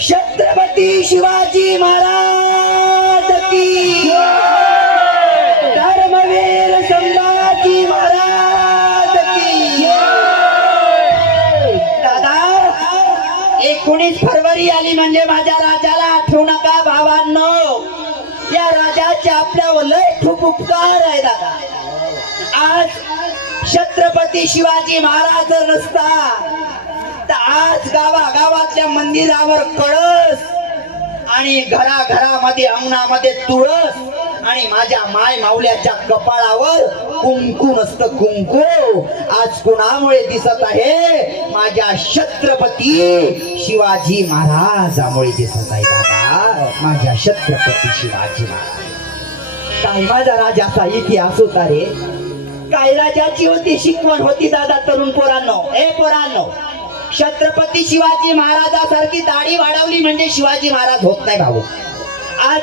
छत्रपती शिवाजी महाराज की धर्मवीर संभाजी महाराज की दादा 19 फरवरी आली म्हणजे माझ्या राजाला आठवू नका भावांनो. या राजाचे आपल्यावर लय खूप उपकार आहे दादा. आज छत्रपती शिवाजी महाराज नसता तर आज गावागावातल्या मंदिरावर कळस आणि घराघरामध्ये अंगणामध्ये तुळस आणि माझ्या माय माऊल्याच्या कपाळावर कुंकू नसतं कुंकू. आज कुणामुळे दिसत आहे? माझ्या छत्रपती शिवाजी महाराजामुळे दिसत आहे दादा. माझ्या छत्रपती शिवाजी महाराज. काय माझ्या राजाचा इतिहास होता रे. काय राजाची होती शिकवण होती दादा. तरुण पोरांनो, ए पोरांनो, छत्रपती शिवाजी महाराजासारखी दाढी वाढवली म्हणजे शिवाजी महाराज होत नाही भाऊ. आज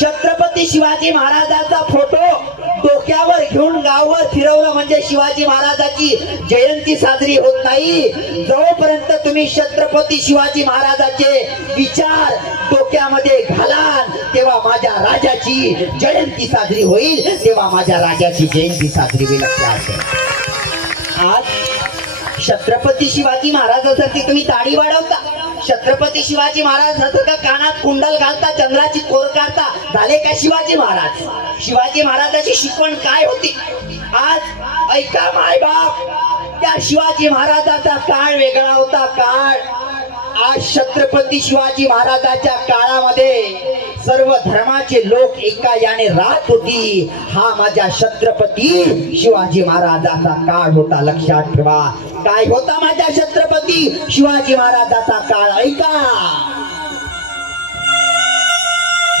छत्रपती शिवाजी महाराजाचा फोटो डोक्यावर घेऊन गावभर फिरवलं म्हणजे शिवाजी महाराजाची जयंती साजरी होत नाही. जोपर्यंत तुम्ही छत्रपती शिवाजी महाराजाचे विचार डोक्यामध्ये घालाल तेव्हा माझ्या राजाची जयंती साजरी होईल, तेव्हा माझ्या राजाची जयंती साजरी होईल. आज छत्रपती शिवाजी महाराजासारखी तुम्ही दाढी वाढवता. छत्रपती शिवाजी महाराजासारखं कानात कुंडल घालता, चंद्राची कोर काढता. झाले का शिवाजी महाराज? शिवाजी महाराजाची शिकवण काय होती? आज ऐका माय बाप, त्या शिवाजी महाराजाचा काळ वेगळा होता. काळ आज छत्रपती शिवाजी महाराजाच्या काळामध्ये सर्व धर्माचे लोक एका याने राहत होती. हा माझ्या छत्रपती शिवाजी महाराजाचा काळ होता. लक्षात ठेवा. काय होता माझ्या छत्रपती शिवाजी महाराजाचा काळ? ऐका.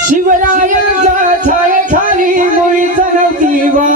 शिवरायांच्या छायेखाली मुळीच नव्हती वा